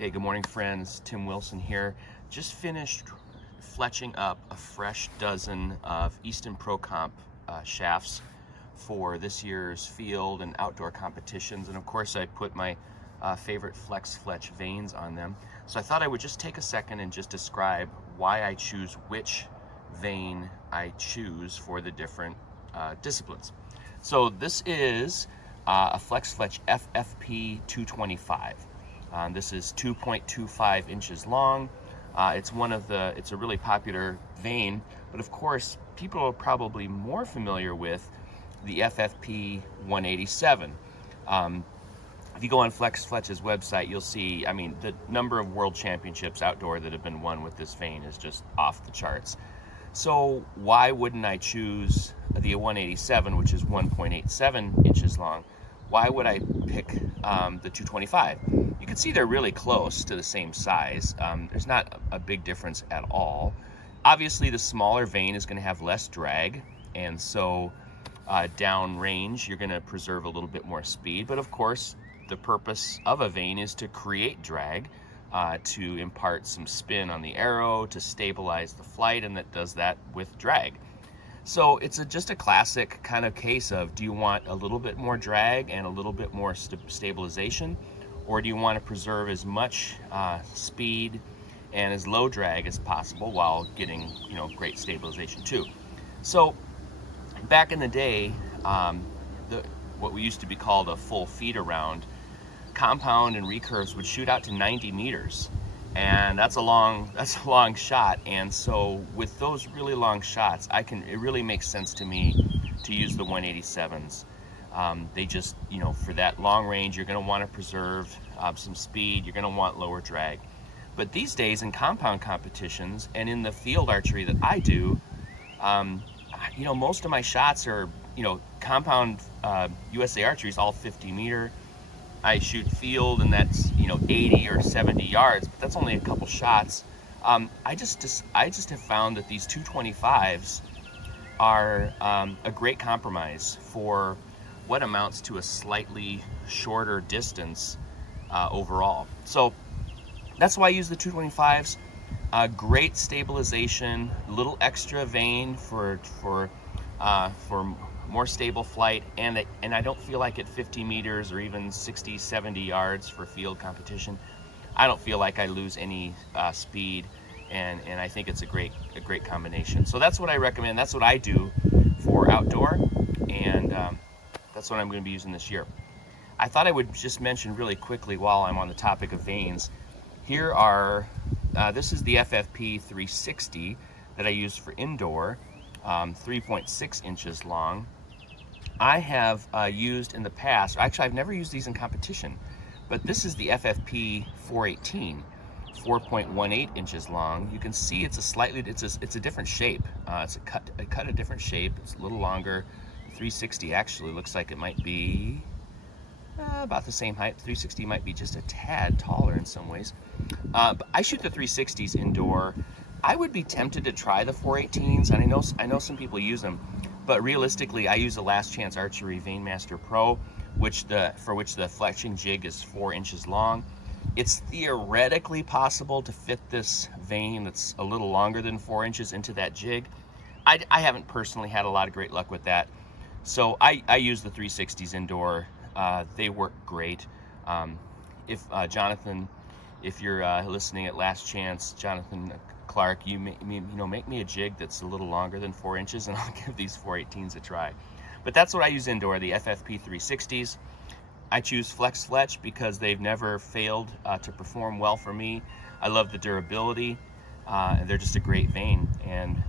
Hey, good morning, friends. Tim Wilson here. Just finished fletching up a fresh dozen of Easton Pro Comp shafts for this year's field and outdoor competitions. And of course, I put my favorite Flex Fletch vanes on them. So I thought I would just take a second and just describe why I choose which vane I choose for the different disciplines. So this is a Flex Fletch FFP 225. This is 2.25 inches long. It's a really popular vane, but of course, people are probably more familiar with the FFP 187. If you go on Flex Fletch's website, you'll see, the number of world championships outdoor that have been won with this vane is just off the charts. So why wouldn't I choose the 187, which is 1.87 inches long? Why would I pick the 225? You can see they're really close to the same size. There's not a big difference at all. Obviously, the smaller vane is going to have less drag, and so downrange, you're going to preserve a little bit more speed. But of course, the purpose of a vane is to create drag, to impart some spin on the arrow, to stabilize the flight, and that does that with drag. So it's just a classic kind of case of, do you want a little bit more drag and a little bit more stabilization, or do you want to preserve as much speed and as low drag as possible while getting great stabilization too? So back in the day, what we used to be called a full feed around, compound and recurves would shoot out to 90 meters. And that's a long shot. And so with those really long shots, it really makes sense to me to use the 187s. They just, for that long range, you're going to want to preserve some speed. You're going to want lower drag. But these days in compound competitions and in the field archery that I do, most of my shots are, compound USA Archery is all 50 meter. I shoot field, and that's 80 or 70 yards, but that's only a couple shots. I just have found that these 225s are a great compromise for what amounts to a slightly shorter distance overall. So that's why I use the 225s. Great stabilization, little extra vane for more stable flight, and I don't feel like at 50 meters or even 60, 70 yards for field competition, I don't feel like I lose any speed, and I think it's a great combination. So that's what I recommend. That's what I do for outdoor, and that's what I'm going to be using this year. I thought I would just mention really quickly while I'm on the topic of vanes. Here are, this is the FFP 360 that I use for indoor, 3.6 inches long. I have used in the past, actually I've never used these in competition, but this is the FFP 418, 4.18 inches long. You can see it's a different shape. It's cut a different shape. It's a little longer. 360 actually looks like it might be about the same height. 360 might be just a tad taller in some ways. But I shoot the 360s indoor. I would be tempted to try the 418s, and I know some people use them, but realistically, I use the Last Chance Archery VaneMaster Pro, for which the fletching jig is 4 inches long. It's theoretically possible to fit this vane that's a little longer than 4 inches into that jig. I haven't personally had a lot of great luck with that, so I use the 360s indoor. They work great. Jonathan, if you're listening at Last Chance, Jonathan Clark, make me a jig that's a little longer than 4 inches, and I'll give these 418s a try. But that's what I use indoor, the FFP 360s. I choose Flex Fletch because they've never failed to perform well for me. I love the durability, and they're just a great vane, and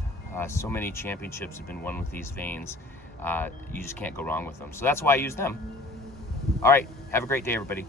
so many championships have been won with these vanes. You just can't go wrong with them. So that's why I use them. All right, have a great day, everybody.